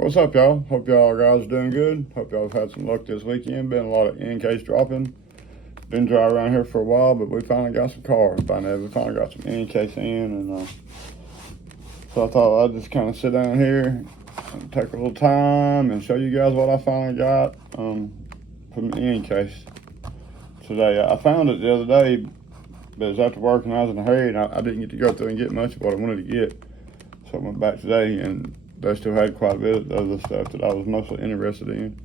What's up, y'all? Hope y'all guys are doing good. Hope y'all have had some luck this weekend. Been a lot of in-case dropping. Been dry around here for a while, but we finally got some cars. We finally got some in-case in, and so I thought I'd just kind of sit down here and take a little time and show you guys what I finally got from the in-case today. I found it the other day, but it was after work and I was in a hurry, and I didn't get to go through and get much of what I wanted to get. So I went back today, and they still had quite a bit of the stuff that I was mostly interested in.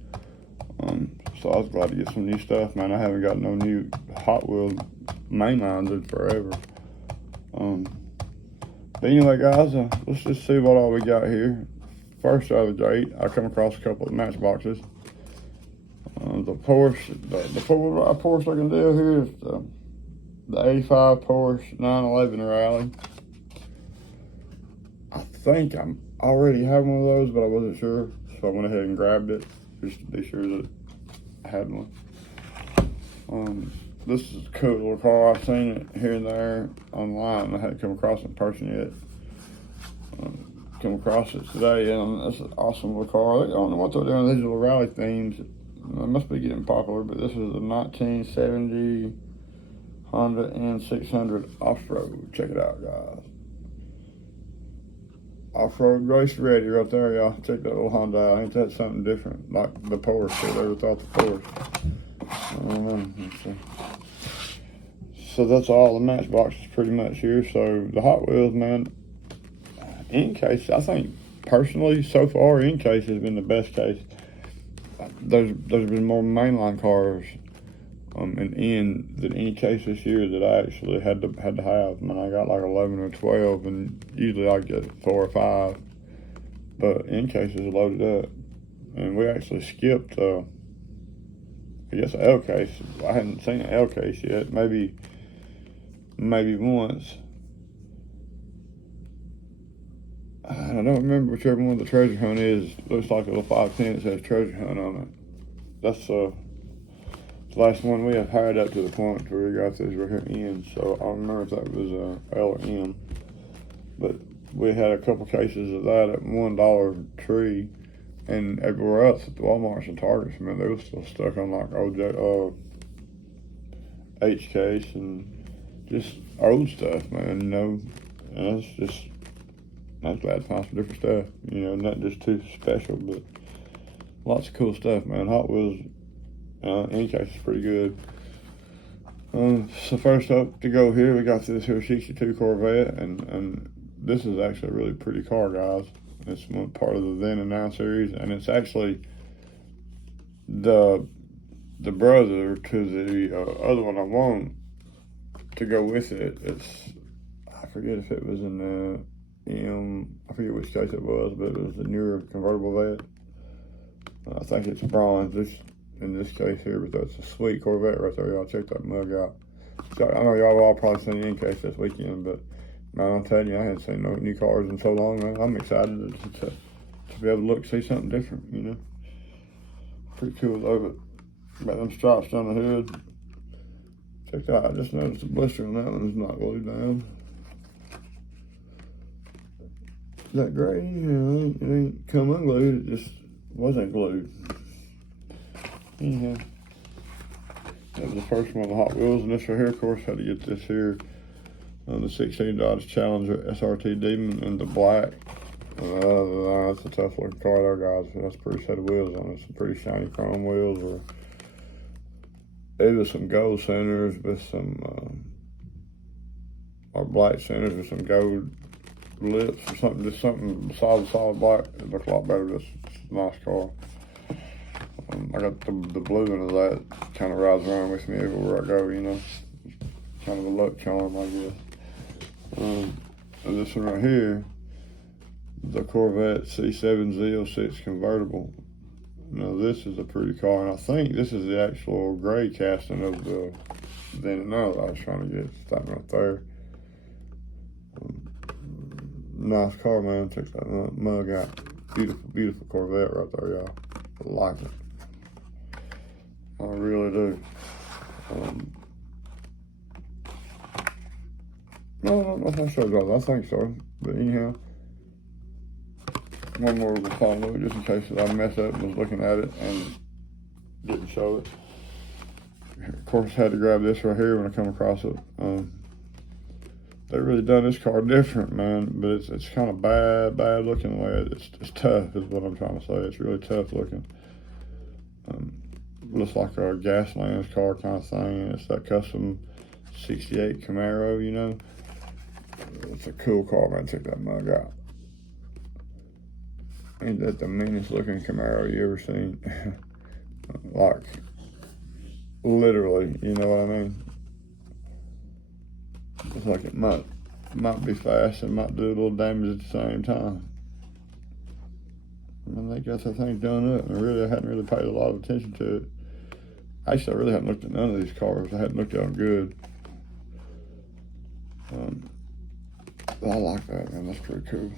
So I was glad to get some new stuff, man. I haven't got no new Hot Wheels mainlines in forever. But anyway, guys, let's just see what all we got here. First out of the gate, I come across a couple of Matchboxes. The Porsche, the four-wheel Porsche looking deal here is the 85 Porsche 911 Rally. I think I already have one of those, but I wasn't sure, so I went ahead and grabbed it just to be sure that I had one. This is a cool little car. I've seen it here and there online. I hadn't come across it in person yet. Come across it today, and it's an awesome little car. I don't know what they're doing with these little rally themes. It must be getting popular, but this is a 1970 Honda N600 Off-Road. Check it out, guys. Off-road race ready right there, y'all. Check that little Honda out. Ain't that something different? Like the Porsche. Who ever thought the Porsche? I don't know. Let's see. So that's all the Matchboxes pretty much here. So the Hot Wheels, man, in-case, I think personally so far in-case has been the best case. There's been more mainline cars and than any case this year that I actually had to have. Man, I got like 11 or 12, and usually I get 4 or 5. But in cases loaded up, and we actually skipped. I guess an L case. I hadn't seen an L case yet. Maybe once. I don't remember whichever one the treasure hunt is. Looks like a little 510 that says treasure hunt on it. That's the last one we have hired up to the point where we got this right here in. So I don't remember if that was L or M. But we had a couple cases of that at $1 Tree, and everywhere else at the Walmarts and Targets, man, they were still stuck on like H case and just old stuff, man. You know, and I'm glad to find some different stuff. You know, not just too special, but lots of cool stuff, man. Hot Wheels in case is pretty good. So first up to go here, we got this here 62 Corvette, and this is actually a really pretty car, guys. It's one part of the then and now series, and it's actually the brother to the other one I want to go with it. I forget if it was in the I forget which case it was, but it was the newer convertible vet. I think it's bronze in this case here, but that's a sweet Corvette right there. Y'all check that mug out. So I know y'all all probably seen the in-case this weekend, but man, I'm telling you, I hadn't seen no new cars in so long, man. I'm excited to be able to look, see something different, you know. Pretty cool though, but got them stripes down the hood. Check that out. I just noticed the blister on that one is not glued down. Is that gray? Yeah, it ain't come unglued, it just wasn't glued. Anyhow, that was the first one of the Hot Wheels, and this right here, of course, had to get this here. The 16 Dodge Challenger SRT Demon in the black. That's a tough looking car there, guys. That's a pretty set of wheels on it. Some pretty shiny chrome wheels, or either some gold centers with some, or black centers with some gold lips or something. Just something solid black. It looks a lot better. It's a nice car. I got the blue one of that. Kind of rides around with me everywhere I go, you know. Kind of a luck charm, I guess. And this one right here, the Corvette C7 Z06 convertible. Now this is a pretty car, and I think this is the actual gray casting of the then and now that I was trying to get that right there. Nice car, man. Check that mug out. Beautiful Corvette right there, y'all. I like it. I really do. No, I'm not sure, guys. I think so. But anyhow, one more little follow just in case I messed up and was looking at it and didn't show it. Of course, had to grab this right here when I come across it. They really done this car different, man, but it's kind of bad looking the way it's tough is what I'm trying to say. It's really tough looking. Looks like a Gaslands car kind of thing. It's that custom 68 Camaro, you know. It's a cool car, man. Check that mug out. Ain't that the meanest looking Camaro you ever seen? Like, literally, you know what I mean? It's like it might be fast and might do a little damage at the same time. I mean, they got that thing done up, and I hadn't really paid a lot of attention to it. Actually, I really hadn't looked at none of these cars. I hadn't looked at them good. But I like that, man. That's pretty cool.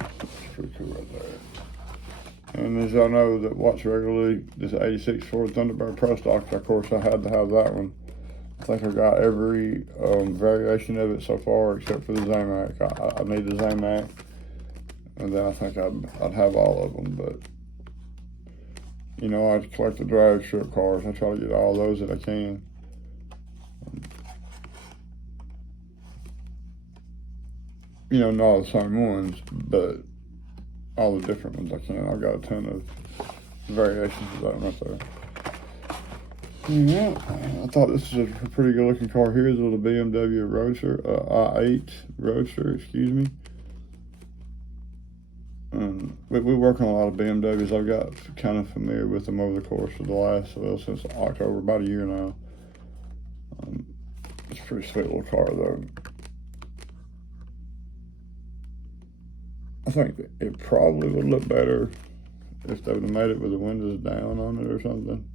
That's pretty cool right there. And as y'all know that watch regularly, this 86 Ford Thunderbird Pro Stock, of course, I had to have that one. I think I got every variation of it so far except for the Zamac. I need the Zamac, and then I think I'd have all of them. But you know, I collect the drag strip cars. I try to get all those that I can. You know, not all the same ones, but all the different ones I can. I've got a ton of variations of that right there. Yeah, I thought this was a pretty good looking car. Here's a little BMW Roadster, i8 Roadster, excuse me. We work on a lot of BMWs. I've got kind of familiar with them over the course of the last, since October, about a year now. It's a pretty sweet little car though. I think it probably would look better if they would have made it with the windows down on it or something.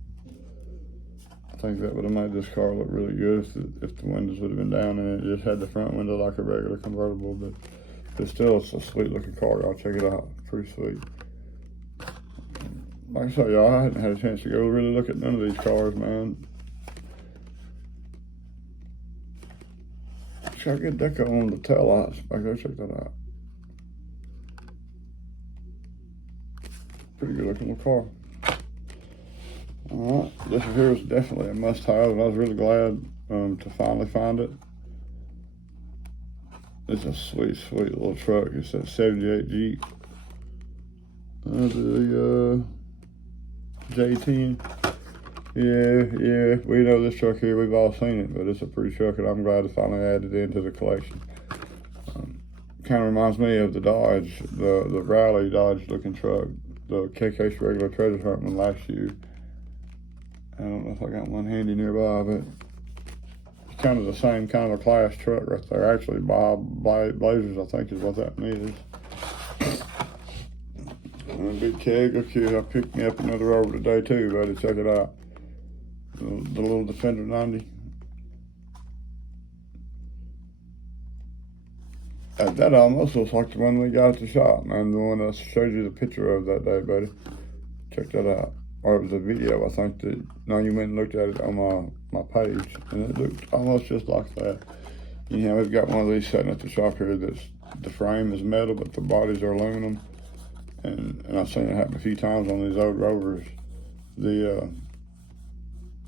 I think that would have made this car look really good if the windows would have been down and it just had the front window like a regular convertible. But still, it's a sweet looking car. Y'all check it out. Pretty sweet. Like I said, y'all, I hadn't had a chance to go really look at none of these cars, man. Check out deco on the tail lights back there. Check that out. Pretty good looking little car. All right, this here is definitely a must-have, and I was really glad to finally find it. It's a sweet little truck. It's that 78 Jeep. The J10. Yeah, we know this truck here. We've all seen it, but it's a pretty truck, and I'm glad to finally add it into the collection. Kind of reminds me of the Dodge, the Rally Dodge looking truck, the KK regular treasure hunt one last year. I don't know if I got one handy nearby, but it's kind of the same kind of class truck right there. Actually, Bob Blazers, I think, is what that is. And a big keg. Okay, I picked me up another over today too, buddy. Check it out. The little Defender 90. That almost looks like the one we got at the shop, man. The one I showed you the picture of that day, buddy. Check that out. Or it was a video, I think, that, no, you went and looked at it on my page, and it looked almost just like that. You know, we've got one of these sitting at the shop here that's, the frame is metal, but the bodies are aluminum. And I've seen it happen a few times on these old Rovers. You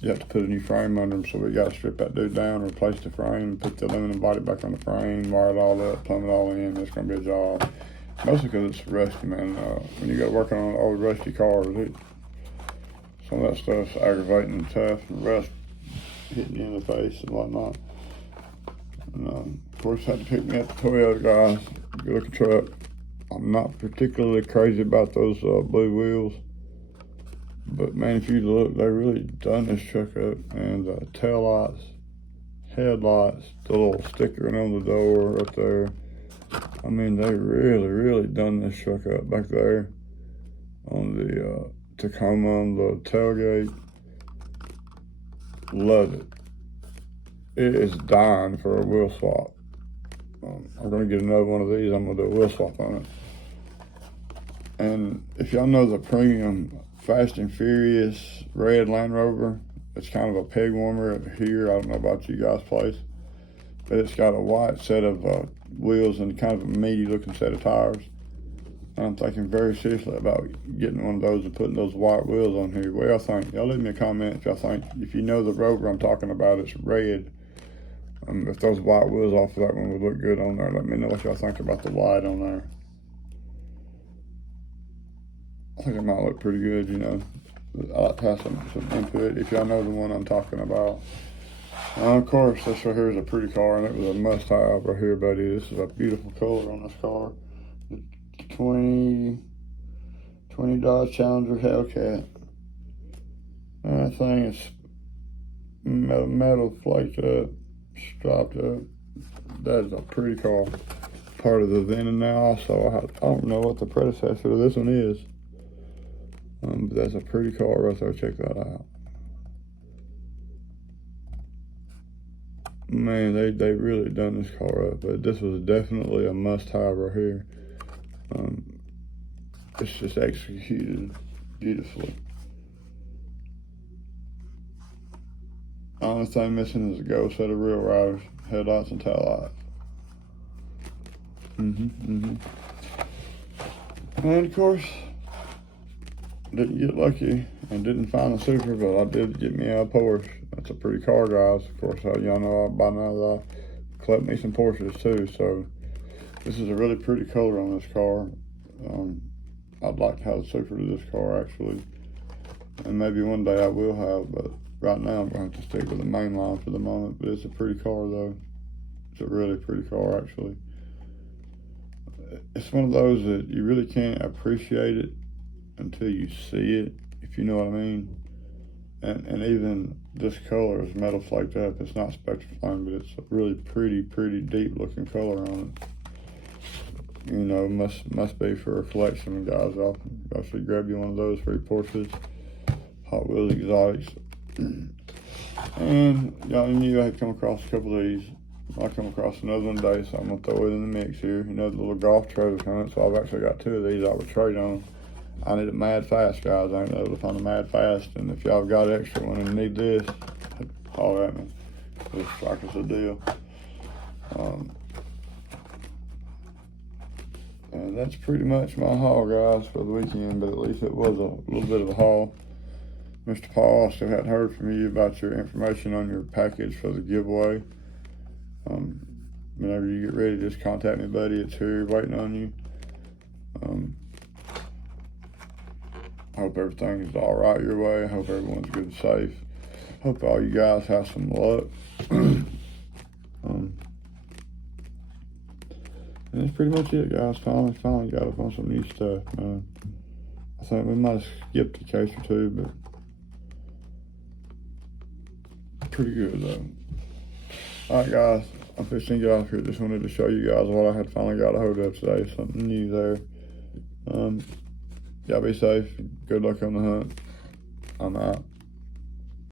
have to put a new frame under them, so we got to strip that dude down, replace the frame, put the aluminum body back on the frame, wire it all up, plumb it all in. It's going to be a job. Mostly because it's rusty, man. When you got working on old rusty cars, some of that stuff's aggravating and tough, and rust hitting you in the face and whatnot. And, of course, had to pick me up the Toyota guys. Good looking truck. I'm not particularly crazy about those blue wheels. But man, if you look, they really done this truck up, and the tail lights, headlights, the little stickering on the door up there. I mean, they really done this truck up back there on the Tacoma on the tailgate. Love it. It is dying for a wheel swap. I'm gonna get another one of these. I'm gonna do a wheel swap on it. And if y'all know the premium Fast and Furious red Land Rover, it's kind of a peg warmer here. I don't know about you guys' place, but it's got a white set of wheels and kind of a meaty looking set of tires. I'm thinking very seriously about getting one of those and putting those white wheels on here. What y'all think? Y'all leave me a comment if y'all think, if you know the Rover I'm talking about, it's red. If those white wheels off of that one would look good on there, let me know what y'all think about the white on there. I think it might look pretty good, you know. I like to have some input if y'all know the one I'm talking about. Of course, this right here is a pretty car, and it was a must-have right here, buddy. This is a beautiful color on this car. The 20 Dodge Challenger Hellcat. That thing is metal flaked up, striped up. That is a pretty car. Part of the then and now also. I don't know what the predecessor to this one is. But that's a pretty car right there. Check that out. Man, they really done this car up, but this was definitely a must-have right here. It's just executed beautifully. The only thing missing is a gold set of real riders, headlights and tail lights. And of course, didn't get lucky and didn't find a Supra, but I did get me a Porsche. That's a pretty car, guys. Of course, y'all know by now that I collect me some Porsches too. So this is a really pretty color on this car. I'd like to have a Supra to this car actually, and maybe one day I will have. But right now I'm going to have to stick with the main line for the moment. But it's a pretty car though. It's a really pretty car actually. It's one of those that you really can't appreciate it until you see it, if you know what I mean. And even this color is metal flaked up. It's not Spectraflame, but it's a really pretty deep looking color on it. You know, must be for a collection, guys. I'll should grab you one of those for your Porsches, Hot Wheels exotics. And y'all knew I had come across a couple of these. I come across another one today, so I'm gonna throw it in the mix here. You know, the little golf treasure hunt. So I've actually got two of these I would trade on. I need it mad fast, guys. I ain't able to find a mad fast. And if y'all got an extra one and need this, holler at me. Just strike us a deal. And that's pretty much my haul, guys, for the weekend. But at least it was a little bit of a haul. Mr. Paul, I still hadn't heard from you about your information on your package for the giveaway. Whenever you get ready, just contact me, buddy. It's here waiting on you. I hope everything is all right your way. I hope everyone's good and safe. Hope all you guys have some luck. And that's pretty much it, guys. Finally got up on some new stuff, man. I think we might have skipped a case or two, but pretty good though. All right, guys. I'm fixing to get off here. Just wanted to show you guys what I had finally got a hold of today. Something new there. Y'all be safe. Good luck on the hunt. I'm out.